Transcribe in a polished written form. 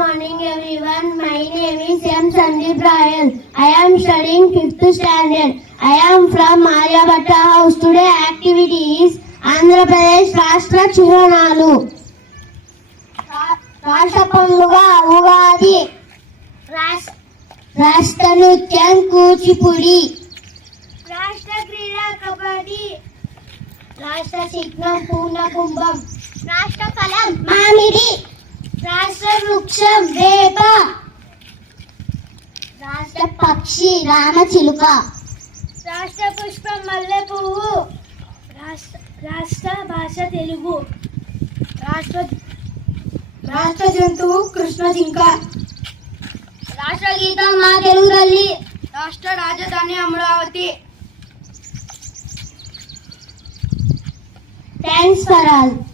morning everyone. My name is M. Sandeep Ryan. I am studying 5th standard. I am from Aryabhatta House. Today activity is Andhra Pradesh Rashtra Chiranalu. Rashtra Panduga Ugadi. Rashtra Nrutyam Kuchipudi. Rashtra Krida Kabaddi. Rashtra Chiknam Purna Kumbham. Rashtra Phalam Mamidi. Rashtra Vruksham Vepa. Rashtra Pakshi Ramachiluka. Rashtra Pushpam Malle Puvu. Rashtra Bhasha Telugu. Rashtra Jantuvu Krishna Jinka. Rashtra Geetam Ma Telugu Talli. Rashtra Rajdhani Amravati. Thanks for all.